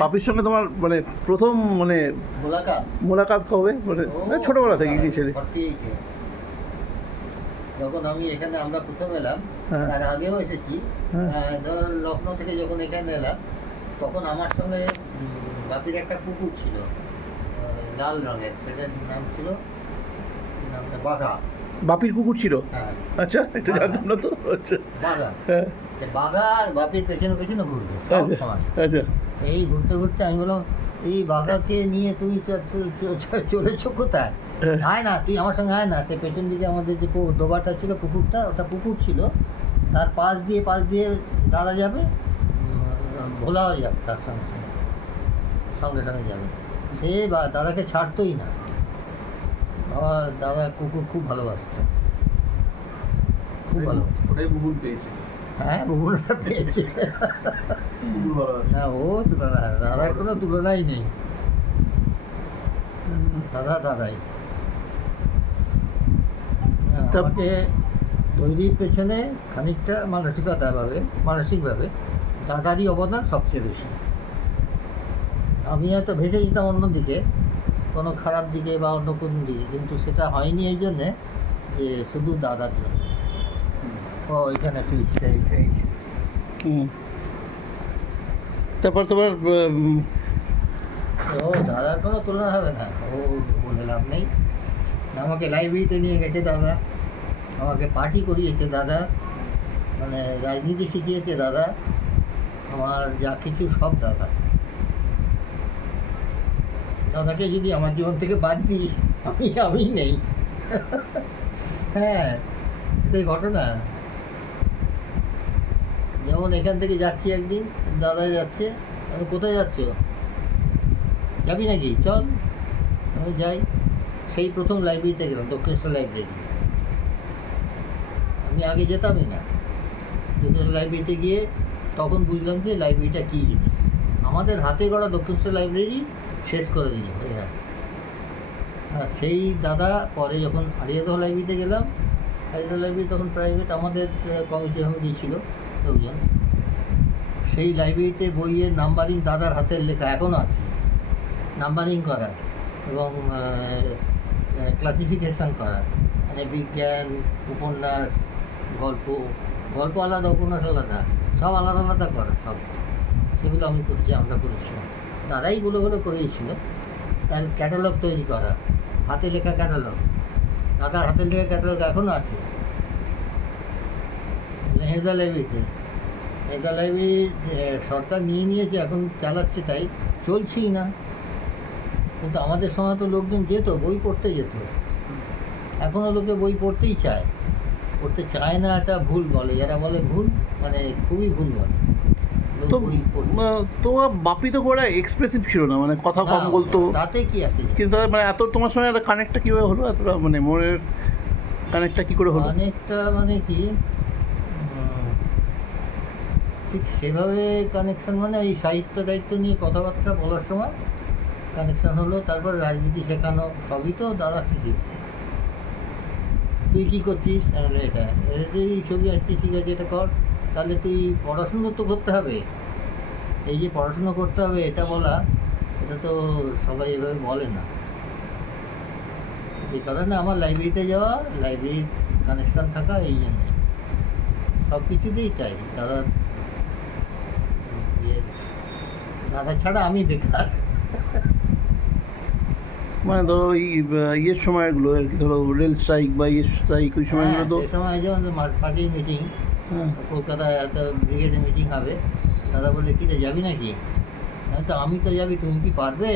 বাপির সঙ্গে তোমার মানে প্রথম মানে মোলাকাত কবে মানে ছোটবেলা থেকে গিয়েছিলে? যখন আমি এখানে আমরা প্রথম এলাম, তার আগেও এসেছি, ধর লখনৌ থেকে যখন এখানে এলাম তখন আমার সঙ্গে বাপির একটা কুকুর ছিল লাল রঙের, সেটার নাম ছিল বাঘা। বাপির কুকুর ছিল? হ্যাঁ। আচ্ছা, এটা জানতাম না তো। আচ্ছা, বাঘা। হ্যাঁ। বাঘা আর বাপির পেছনে পেছনে ঘুরবে। আচ্ছা, এই ঘুরতে ঘুরতে আমি বললাম, এই বাঘাকে নিয়ে তুমি চলেছো কোথায়? আয় না, তুই আমার সঙ্গে আয় না। সে পেছন দিকে আমাদের যে ডোবাটা ছিল, পুকুরটা, ওটা পুকুর ছিল, তার পাশ দিয়ে দাদা যাবে, ভোলাও যাবে, তার সঙ্গে সঙ্গে সঙ্গে যাবে। সে দাদাকে ছাড়তোই না। বাবা দাদা কুকুর খুব ভালোবাসত, খুব ভালো। ওটাই বুবুল পেয়েছে। হ্যাঁ, বুবুলটা পেয়েছে। হ্যাঁ, ও তুলনা, দাদার কোনো তুলনাই নেই। দাদাই আমাকে তৈরির পেছনে খানিকটা মানসিকভাবে দাদারই অবদান সবচেয়ে বেশি। আমি হয়তো ভেসে যেতাম অন্যদিকে, কোনো খারাপ দিকে বা অন্য কোনো দিকে, কিন্তু সেটা হয়নি এই জন্যে যে শুধু দাদার জন্য। ও এখানে তারপর তোমার ও দাদার কোনো তুলনা হবে না, ও বলে লাভ নেই। আমাকে লাইব্রেরিতে নিয়ে গেছে দাদা, আমাকে পার্টি করিয়েছে দাদা, মানে রাজনীতি শিখিয়েছে দাদা, আমার যা কিছু সব দাদা। দাদাকে যদি আমার জীবন থেকে বাদ দিই, আমি নেই। হ্যাঁ, এটাই ঘটনা। যেমন এখান থেকে যাচ্ছি একদিন, দাদা যাচ্ছে, আমি কোথায় যাচ্ছ, যাবি নাকি, চল। আমি যাই, সেই প্রথম লাইব্রেরিতে গেলাম, দক্ষিণেশ্বর লাইব্রেরি। আমি আগে যেতামই না। দক্ষিণেশ্বর লাইব্রেরিতে গিয়ে তখন বুঝলাম যে লাইব্রেরিটা কী জিনিস। আমাদের হাতে গড়া দক্ষিণেশ্বর লাইব্রেরি শেষ করে দিল এরা। আর সেই দাদা পরে যখন আড়িয়াদহ লাইব্রেরিতে গেলাম, আড়িয়াদহ লাইব্রেরি তখন প্রাইভেট, আমাদের কমিটি ছিল লোকজন। সেই লাইব্রেরিতে বইয়ের নাম্বারিং দাদার হাতের লেখা এখনও আছে, নাম্বারিং করা এবং ক্লাসিফিকেশান করা, মানে বিজ্ঞান, উপন্যাস, গল্প আলাদা, উপন্যাস আলাদা, সব আলাদা আলাদা করা, সব সেগুলো আমরা করেছি। দাদাই বলে করেছিল। তার ক্যাটালগ তৈরি করা, হাতে লেখা ক্যাটালগ, দাদার হাতের লেখা ক্যাটালগ এখনও আছে মেহেরদা লাইব্রেরিতে। মেহেরদা লাইব্রেরি সরকার নিয়েছে, এখন চালাচ্ছে, তাই চলছেই না। কিন্তু আমাদের সময় তো লোকজন যেত, বই পড়তে যেত। এখনও লোকে বই পড়তে চায় না, এটা ভুল বলে, যারা বলে ভুল, মানে খুবই ভুল বলে। তোমার বাপি তো বড় এক্সপ্রেসিভ ছিল না, মানে কথা কম বলতো, তাতে কি আছে, কিন্তু মানে এত তোমার সঙ্গে একটা কানেক্টটা কীভাবে হলো, এতটা মানে মনের কানেক্টটা কী করে হলো? কানেক্টটা মানে কি, ঠিক সেভাবে কানেকশন, মানে এই সাহিত্য দায়িত্ব নিয়ে কথাবার্তা বলার সময় কানেকশন হলো। তারপর রাজনীতি শেখানো, সবই তো দাদা শিখিয়েছে। তুই কী করছিস, এটা এই ছবি আসছিস, ঠিক আছে এটা কর, তাহলে তুই পড়াশুনো তো করতে হবে। এই যে পড়াশুনো করতে হবে এটা বলা, এটা তো সবাই এভাবে বলে না। এই কারণে আমার লাইব্রেরিতে যাওয়া, লাইব্রেরির কানেকশান থাকা, এই জন্যে সব কিছুতেই চাই দাদা ছাড়া আমি বেকার। মানে ধরো ওই ইয়ের সময়গুলো আর কি, ধরো রেল স্ট্রাইক বা স্ট্রাইক, ওই সময়গুলো তো সময় যেমন পার্টির মিটিং, কলকাতায় একটা ব্রিগেডে মিটিং হবে, দাদা বলে কী রে যাবি নাকি? আমি তো যাবি, তুমি কি পারবে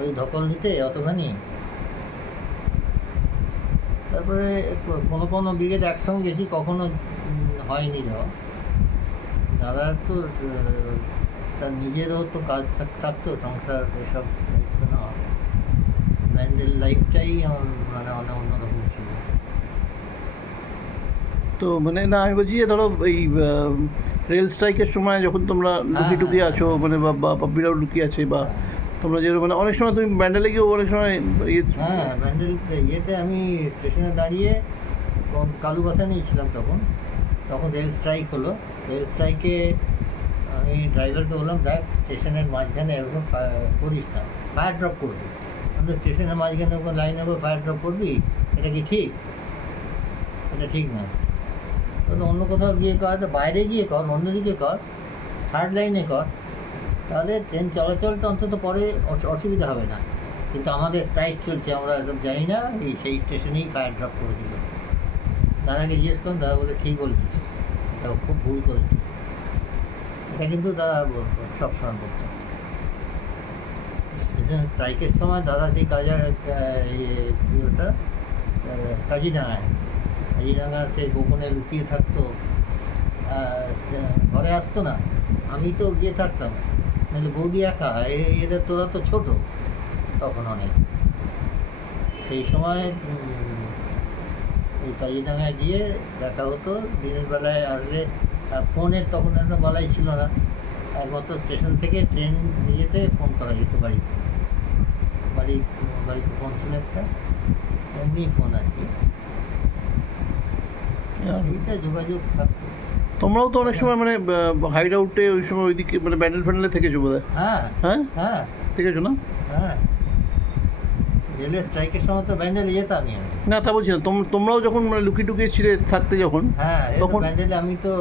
ওই ধকল নিতে অতখানি? তারপরে কোনো ব্রিগেড একসঙ্গে গেছি, কখনো হয়নি যাওয়া। দাদা তো তার নিজেরও তো কাজ থাকতো, সংসার, এসব দায়িত্ব নেওয়া। ব্যান্ডেল লাইফটাই আমার মানে অন্যরকম ছিল। তো মানে না, আমি বলছি যে ধরো এই রেল স্ট্রাইকের সময় যখন তোমরা লুকিয়ে আছো, মানে বা বিরাও লুকিয়ে আছে, বা তোমরা যে মানে অনেক সময় তুমি ব্যান্ডেলে গিয়েও অনেক সময় ব্যান্ডেল ইয়েতে আমি স্টেশনে দাঁড়িয়ে কালুবাথা নিয়েছিলাম তখন রেল স্ট্রাইক হলো। রেল স্ট্রাইকে আমি ড্রাইভারকে বললাম দেখ স্টেশনের মাঝখানে এরকম করিস না, ফায়ার ড্রপ করবি। আমি স্টেশনের মাঝখানে ওখানে লাইনের উপর ফায়ার ড্রপ করবি, এটা কি ঠিক? এটা ঠিক না। তাহলে অন্য কোথাও গিয়ে কর, বাইরে গিয়ে কর, অন্যদিকে কর, থার্ড লাইনে কর, তাহলে ট্রেন চলাচলটা অন্তত পরে অসুবিধা হবে না। কিন্তু আমাদের স্ট্রাইক চলছে, আমরা এসব জানি না, সেই স্টেশনেই ফায়ার ড্রপ করে দিল। দাদাকে জিজ্ঞেস করুন, দাদা বলে ঠিক বলছিস, এটা খুব ভুল করেছিস। এটা কিন্তু দাদা সবসময় বলতো। স্টেশন স্ট্রাইকের সময় দাদা সেই ওটা কাজিডাঙ্গা সে গোপনে লুকিয়ে থাকতো, ঘরে আসতো না, আমি তো গিয়ে থাকতাম, নাহলে বৌদি একা, এরা তোরা তো ছোট তখন অনেক। সেই সময় ওই কাজিডাঙ্গায় গিয়ে দেখা হতো। দিনের বেলায় আসলে ফোনের তখন একটা বলাই ছিল না, একমাত্র স্টেশন থেকে ট্রেন নিয়েতে ফোন করা যেত বাড়িতে ফোন ছিল একটা, এমনি ফোন আর কি, এইটা যোগাযোগ থাকতো। তোমরাও তো অনেক সময় মানে হাইড আউটে ওই সময় ওইদিকে মানে ব্যান্ডেল ফ্যান্ডেলে থেকেছো বোধ হয়? হ্যাঁ হ্যাঁ হ্যাঁ থেকেছো না? হ্যাঁ, রেলের স্ট্রাইকের সময় তো ব্যান্ডেলে যেতাম আমি। না তা বলছি না, তোমরাও যখন মানে লুকিয়ে টুকিয়ে ছিলে থাকতে যখন, হ্যাঁ তখন ব্যান্ডেলে আমি তো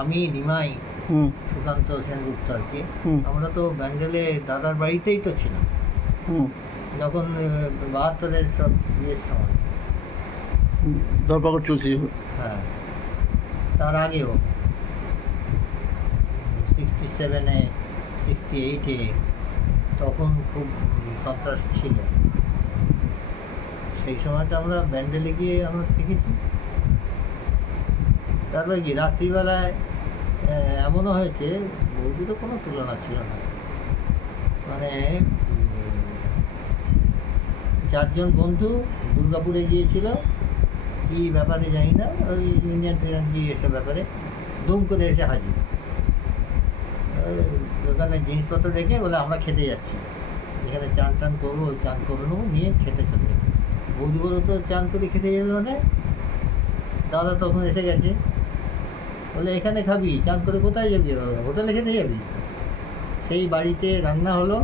আমি নিমাই হুম সুকান্ত সেনগুপ্ত আর কি, হুম আমরা তো ব্যান্ডেলে দাদার বাড়িতেই তো ছিলাম হুম যখন 72-এর সব ইয়ের সময়। ধরপাকড় চলছে যখন। হ্যাঁ, তার আগেও 67-এ 68-এ তখন খুব সন্ত্রাস ছিল। সেই সময়টা আমরা ব্যান্ডেলে গিয়ে আমরা দেখেছি। তারপরে কি রাত্রিবেলায় এমনও হয়েছে, বৌদিরও কোনো তুলনা ছিল না, মানে 4জন বন্ধু দুর্গাপুরে গিয়েছিল, কী ব্যাপারে জানি না, ওই ইন্ডিয়ান কি এসব ব্যাপারে, দুম করে এসে হাজির। ওখানে জিনিসপত্র রেখে বলে আমরা খেতে যাচ্ছি, এখানে চান টান করবো, ওই চান করে নেবো, নিয়ে খেতে চলে যাবো। বৌদি বলো তো চান করে খেতে যাবে মানে? দাদা তখন এসে গেছে, বলে এখানে খাবি, চান করে কোথায় যাবি, হোটেলে খেতে যাবি? সেই বাড়িতে রান্না হলো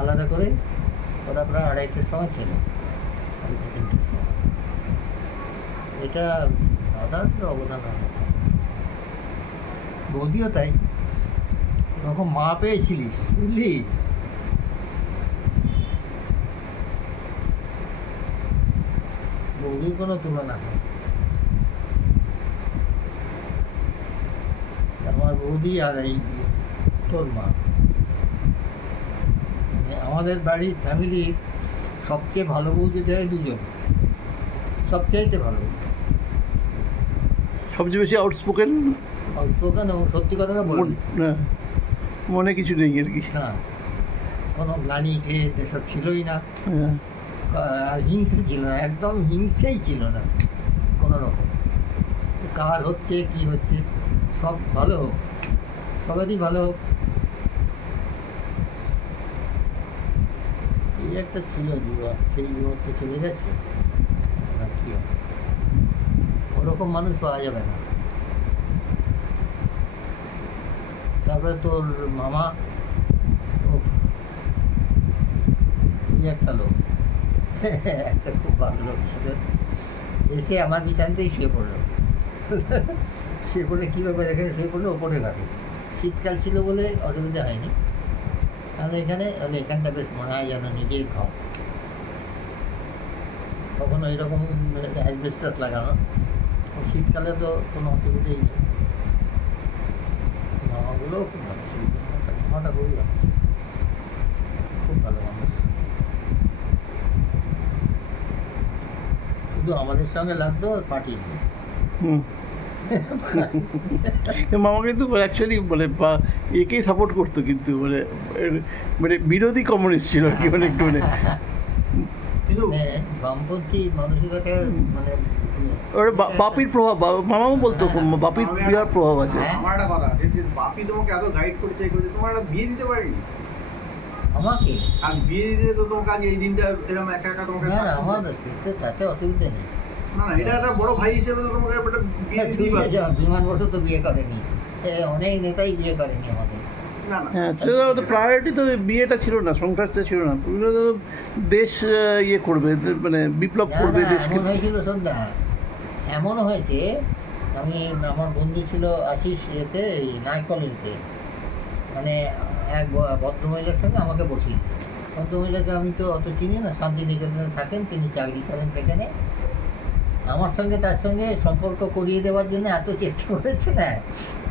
আলাদা করে, ওরা প্রায় 2:30-এর সময় খেলো, 2:30-3-টের সময়। এটা দাদার অবদান হবে। বৌদিও তাই, ওরকম মা পেয়েছিলিস বুঝলি। বৌদির কোনো তুলনা নেই। আমার বৌদি আর এই তোর মা, আমাদের বাড়ির ফ্যামিলির সবচেয়ে ভালো বৌদি দেয় দুজন, সবচাইতে ভালো, সবচেয়ে বেশি আউটস্পোকেন আউটস্পোকেন এবং সত্যি কথাটা বলে। মনে কিছু নেই আর কি। না, কোনো গ্লানি ক্লেদ এসব ছিলই না, হ্যাঁ আর হিংসে ছিল না, একদম হিংসেই ছিল না কোনো রকম। কার হচ্ছে কি হচ্ছে সব ভালো হোক, সবারই ভালো হোক, এই একটা ছিল জীবন। সেই জীবন তো চলে গেছে, আর কি হবে, ওরকম মানুষ পাওয়া যাবে না। তারপরে তোর মামা একটা লোক, একটা খুব ভালো লোক ছিল, এসে আমার বিছানতেই শুয়ে পড়লো। শুয়ে পড়লে কী ব্যাপার, এখানে শুয়ে পড়লো ওপরে ঘাটে, শীতকাল ছিল বলে অসুবিধা হয়নি, তাহলে এখানটা বেশ মনে হয় যেন নিজের ঘর। তখন ওই রকম অ্যাসবেস্টাস লাগানো, শীতকালে তো কোনো অসুবিধাই নেই। মামাগুলোও খুব ভালো ছিল, মামাটা খুবই ভালো ছিল, খুব ভালো মানুষ। শুধু আমাদের সঙ্গে লাগতো আর পার্টি। মামা কিন্তু অ্যাকচুয়ালি মানে একেই সাপোর্ট করতো, কিন্তু মানে মানে বিরোধী কমিউনিস্ট ছিল আর কি, মানে একটু মানে বামপন্থী মানসিকতা, মানে বাপির প্রভাব, মামাও বলতো বাপির বিরাট প্রভাব আছে। আমার একটা কথা আছে যে বাপি তোমাকে এত গাইড করছে, তোমার একটা বিয়ে দিতে পারিনি? আমাকে আর বিয়ে দিতে তো তোমাকে আজ এই দিনটা এরকম একা একা তোমাকে না না, আমার তাতে অসুবিধা নেই। না না, এটা একটা বড় ভাই হিসেবে তো তোমাকে একটা বিয়ে দিতেই পারতো। বিমানবশত বিয়ে করেনি, অনেক নেতাই বিয়ে করেনি আমাদের। না না হ্যাঁ সেটা তো প্রায়োরিটি তো বিয়েটা ছিল না, সংসারটা ছিল না, পুরো তো দেশ ইয়ে করবে, মানে বিপ্লব না করবে না, দেশকে। এমন হয়েছিল সন্ধ্যা, এমন হয়েছে, আমি আমার বন্ধু ছিল আশিস ইয়েতে, এই নাইকলেতে, মানে এক ভদ্রমহিলার সঙ্গে আমাকে বসি। ভদ্রমহিলাকে আমি তো অত চিনি না, শান্তিনিকেতনে থাকেন, তিনি চাকরি করেন সেখানে। আমার সঙ্গে তার সঙ্গে সম্পর্ক করিয়ে দেওয়ার জন্য এত চেষ্টা করেছে না,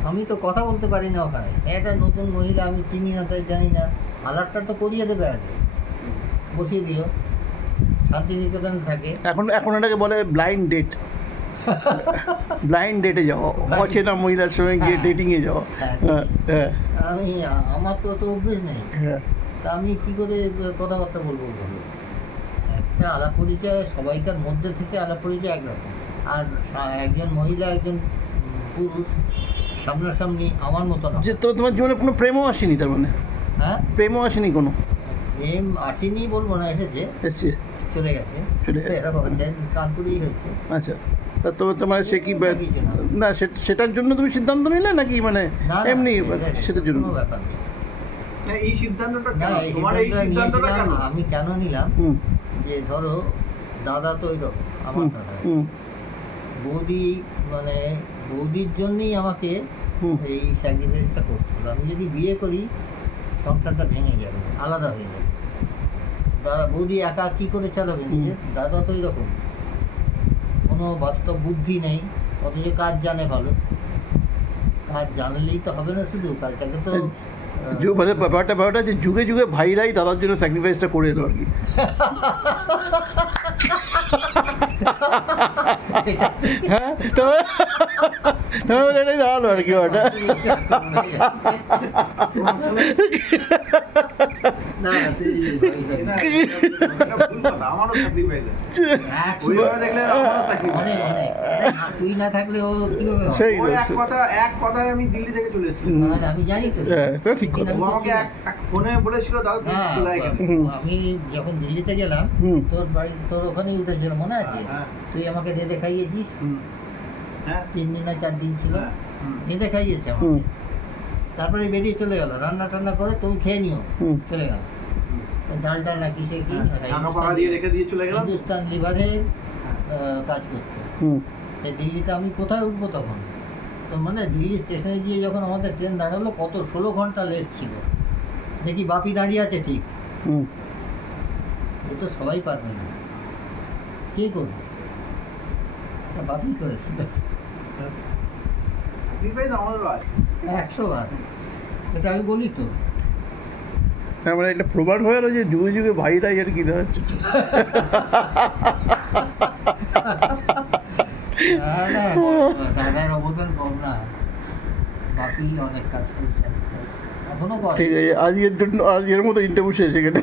আমি তো কথা বলতে পারি না ওখানে। একটা নতুন মহিলা, আমি চিনি না, তাই জানি না, আলাপটা তো করিয়ে দেবে আগে, বসিয়ে দিও, শান্তিনিকেতনে থাকে। এখন এটাকে বলে ব্লাইন্ড ডেট, ব্লাইন্ড ডেটে যাওয়া, অচেনা মহিলার সঙ্গে গিয়ে হ্যাঁ। ডেটিংয়ে যাওয়া। হ্যাঁ, হ্যাঁ হ্যাঁ আমার তো অত অভ্যেস নেই, হ্যাঁ তা আমি কি করে কথাবার্তা বলবো বলো? একটা আলাপ পরিচয়, সবাইকার মধ্যে থেকে আলাপ পরিচয় একরকম, আর একজন মহিলা একজন পুরুষ সামনাসামনি আমার মতো না। যে তো তোমার জীবনে কোনো প্রেমও আসেনি তার মানে? হ্যাঁ, প্রেমও আসেনি কোনো? প্রেম আসেনি বলবো না, এসেছে, এসছে, চলে গেছে, চলে গেছে। এরকম কানপুরেই হয়েছে। আচ্ছা, তা তো তোমার সে কি ওটা কিছু না। না সেটার জন্য তুমি সিদ্ধান্ত নিলে নাকি মানে না, না, এমনি সেটার জন্য? কোনো ব্যাপার নেই। না, এই সিদ্ধান্তটা না, কেন এই তোমার, এই সিদ্ধান্তটা নিয়েছিলাম, কেন? আমি কেন নিলাম, হুম যে ধরো দাদা তো ওই রকম, আমার হুম দাদা, হুম বৌদি, মানে বৌদির জন্যই আমাকে হুম এই স্যাক্রিফাইসটা করতে হবে। আমি যদি বিয়ে করি, সংসারটা ভেঙে যাবে, আলাদা হয়ে যাবে। দাদা বৌদি একা কী করে চালাবে নিজে? দাদা তো এরকম, কোনো বাস্তব বুদ্ধি নেই, অথচ কাজ জানে ভালো। কাজ জানলেই তো হবে না, শুধু কাজটাকে তো মানে ব্যাপারটা যে যুগে যুগে ভাইরাই দাদার জন্য স্যাক্রিফাইসটা করে এলো আর কি। হ্যাঁ এটাই দাঁড়ালো আর কি ওটা। না, তুই এটা ভুল কথা, আমারও sacrifice আছে। ওইভাবে দেখলে আমারও sacrifice অনেক আছে। অনেক, না, তুই না থাকলে ও কিভাবে হবে? সেই ওই এক কথায় আমি দিল্লি থেকে চলে এসেছি। হুম। না, আমি জানি তো। হ্যাঁ, তা ঠিক কিন্তু কথা। আমি ও তো আমাকে ছিলাম। এক ফোনে বলেছিল দাদা তুমি হ্যাঁ, চলে আয় কেন? হুম। আমি যখন দিল্লিতে গেলাম, হুম তোর ওখানেই উঠেছিল, মনে আছে? হ্যাঁ, তুই আমাকে রেঁধে খাইয়েছিস, হুম, হ্যাঁ, 3 দিন না 4 দিন ছিল, হ্যাঁ, হুম। রেঁধে খাইয়েছে হুম আমাকে। তারপরে বেরিয়ে চলে গেল, রান্না টান্না করে তুমি খেয়ে নিও, হুম চলে গেল। ডালটা না কিসে কি, টাকা পাকা দিয়ে রেখে দিয়ে চলে গেলাম। হিন্দুস্তান লিভারে হ্যাঁ। কাজ করতো। হুম সেই দিল্লিতে আমি কোথায় উঠবো তখন? তো মানে দিল্লি স্টেশনে গিয়ে যখন আমাদের ট্রেন দাঁড়ালো, কত 16 ঘন্টা লেট ছিল। দেখি বাপি দাঁড়িয়ে আছে, ঠিক, হুম এ তো সবাই পারবে না, কে করবে? এটা বাপি করেছিল, Sacrifice আমাদেরও আছে। 100 বার। এটা আমি বলি তো। হ্যাঁ মানে এটা প্রমাণ হয়ে গেলো যে যুগে যুগে ভাইরাই আর কি দেখাচ্ছে। না, না, দাদার অবদান কম না, বাপি অনেক কাজ করেছে, এখনো করে। ঠিক আছে, আজকের মতো ইন্টারভিউ শেষ এখানে।